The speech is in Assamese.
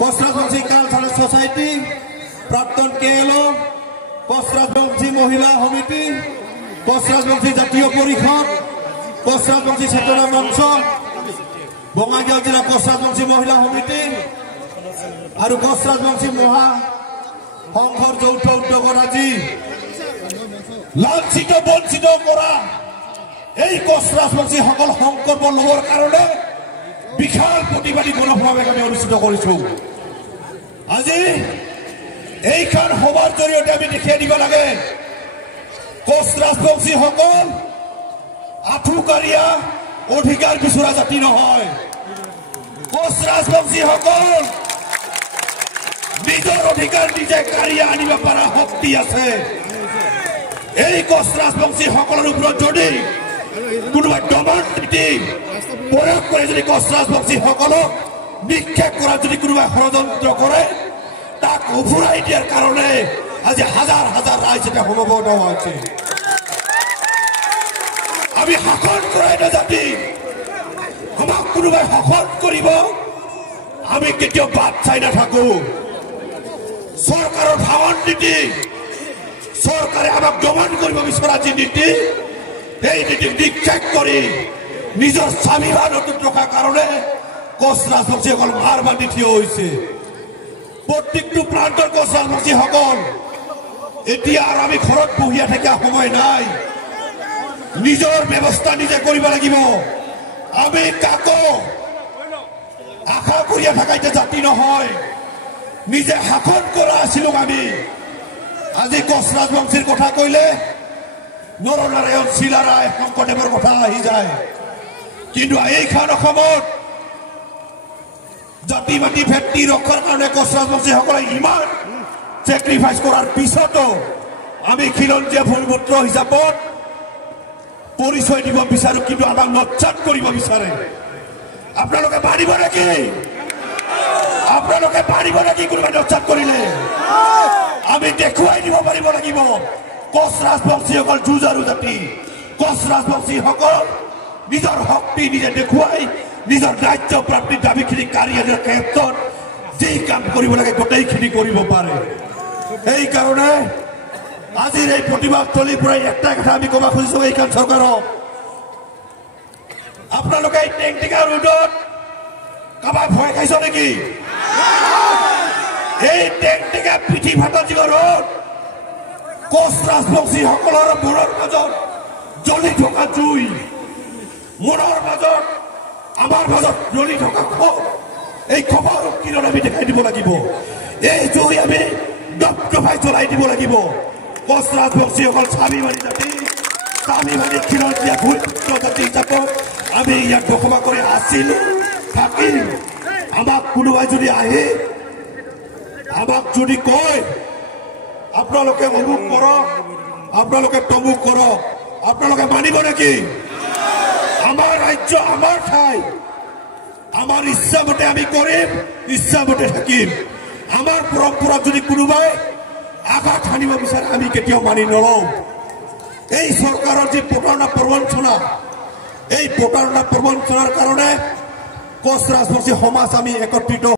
কোচ রাজবংশী কালচারাল সোসাইটি, প্রাক্তন কেএলও, কোচ রাজবংশী মহিলা সমিতি, কোচ রাজবংশী জাতীয় পরিষদ, কোচ রাজবংশী চেতনা মঞ্চ, বঙাইগাঁও জিলা কোচ রাজবংশী মহিলা সমিতি আৰু কোচ ৰাজবংশী মহা সংঘৰ যৌথ উদ্যোগত আজি লাঞ্ছিত বঞ্চিত কৰা এই কোচ ৰাজবংশীসকল সংকল্প ল'বৰ কাৰণে বিশাল প্ৰতিবাদী গণসমাৱেশ আমি অনুষ্ঠিত কৰিছো। আজি এইখন সভাৰ জৰিয়তে আমি দেখাই দিব লাগে কোচ ৰাজবংশীসকল আঁঠুকাঢ়িয়া অধিকাৰ বিচৰা জাতি নহয়। কোচ ৰাজবংশীসকল নিজৰ অধিকাৰ নিজে কাঢ়িয়া আনিব পৰা শক্তি আছে। এই কোচ ৰাজবংশীসকলৰ ওপৰত যদি কোনোবাই দমন নীতি প্ৰয়োগ কৰি যদি কোচ ৰাজবংশীসকলক নিক্ষেপ কৰাৰ যদি কোনোবাই ষড়যন্ত্ৰ কৰে তাক উফুৰাই দিয়াৰ কাৰণে আজি হাজাৰ হাজাৰ ৰাইজ এটা সমবেত হৈছে। আমি শাসন কৰা এটা জাতি, আমাক কোনোবাই শাসন কৰিব আমি কেতিয়াও বাদ চাই নাথাকো। চৰকাৰৰ ভাৱন নীতি, চৰকাৰে আমাক দমন কৰিব বিচৰা যি নীতি, সেই নীতিক নিক্ষেপ কৰি নিজৰ স্বাভিমান অটুট ৰখাৰ কাৰণে কোচ ৰাজবংশীসকল মাৰ বান্ধি থিয় হৈছে। প্ৰত্যেকটো প্ৰান্তৰ কোচ ৰাজবংশীসকল এতিয়া আৰু আমি ঘৰত বহিয়া থকা সময় নাই, নিজৰ ব্যৱস্থা নিজে কৰিব লাগিব। আমি কাকো আশা কৰিয়া থকা এতিয়া জাতি নহয়, নিজে শাসন কৰা আছিলো আমি। আজি কোচ ৰাজবংশীৰ কথা কৈলে নৰনাৰায়ণ চিলাৰায় শংকৰদেৱৰ কথা আহি যায়, কিন্তু এইখন অসমত জাতি মাটি ভেটি ৰক্ষাৰ কাৰণে কোচ ৰাজবংশীসকলে ইমান চেক্ৰিফাইচ কৰাৰ পিছতো আমি খিলঞ্জীয়া ভূমিপুত্ৰ হিচাপত পৰিচয় দিব বিচাৰো, কিন্তু আমাক নচ্ছাত কৰিব বিচাৰে। আপোনালোকে পাৰিব নেকি? আপোনালোকে পাৰিব নেকি? কোনোবাই নচ্ছাত কৰিলে আমি দেখুৱাই দিব পাৰিব লাগিব। কোচ ৰাজবংশীসকল যুঁজাৰু জাতি, কোচ ৰাজবংশীসকল নিজৰ শক্তি নিজে দেখুৱাই নিজৰ ৰাজ্য প্ৰাপ্তিৰ দাবীখিনি কাঢ়ি আনাৰ ক্ষেত্ৰত যি কাম কৰিব লাগে গোটেইখিনি কৰিব পাৰে। সেইকাৰণে আজিৰ এই প্ৰতিবাদস্থলীৰ পৰা একটা কথা আমি ক'ব খুজিছো এইখন চৰকাৰক, আপোনালোকে এই টেংটিকা ৰোডত কাৰোবাক ভয় খাইছ নেকি? এই টেংটিকা পিঠি ফাটা যিবোৰ ৰোড কোচ ৰাজবংশীসকলৰ মূৰৰ মাজত জ্বলি থকা জুই, মূৰৰ মাজত আমাৰ মাজত জ্বলি থকা ক্ষোভ, এই ক্ষোভৰ কিৰণ আমি দেখাই দিব লাগিব। এই জুই আমি দপদপাই জ্বলাই দিব লাগিব। কোচ ৰাজবংশীসকল স্বাভিমানী জাতি, স্বাভিমানী খিলঞ্জীয়া ভূমিপুত্ৰ জাতি হিচাপত আমি ইয়াত বসবাস কৰি আছিলো, থাকিম। আমাক কোনোবাই যদি আহি আমাক যদি কয় আপোনালোকে অমুক কৰক, আপোনালোকে তমুক কৰক, আপোনালোকে মানিব নেকি? আমাৰ ৰাজ্য, আমাৰ ঠাই, আমাৰ ইচ্ছামতে আমি কৰিম, ইচ্ছামতে থাকিম। আমাৰ পৰম্পৰাক যদি কোনোবাই আঘাত সানিব বিচাৰে আমি কেতিয়াও মানি নলওঁ। এই চৰকাৰৰ যি প্ৰতাৰণা প্ৰবঞ্চনা, এই প্ৰতাৰণা প্ৰবঞ্চনাৰ কাৰণে কোচ ৰাজবংশী সমাজ আমি একত্ৰিত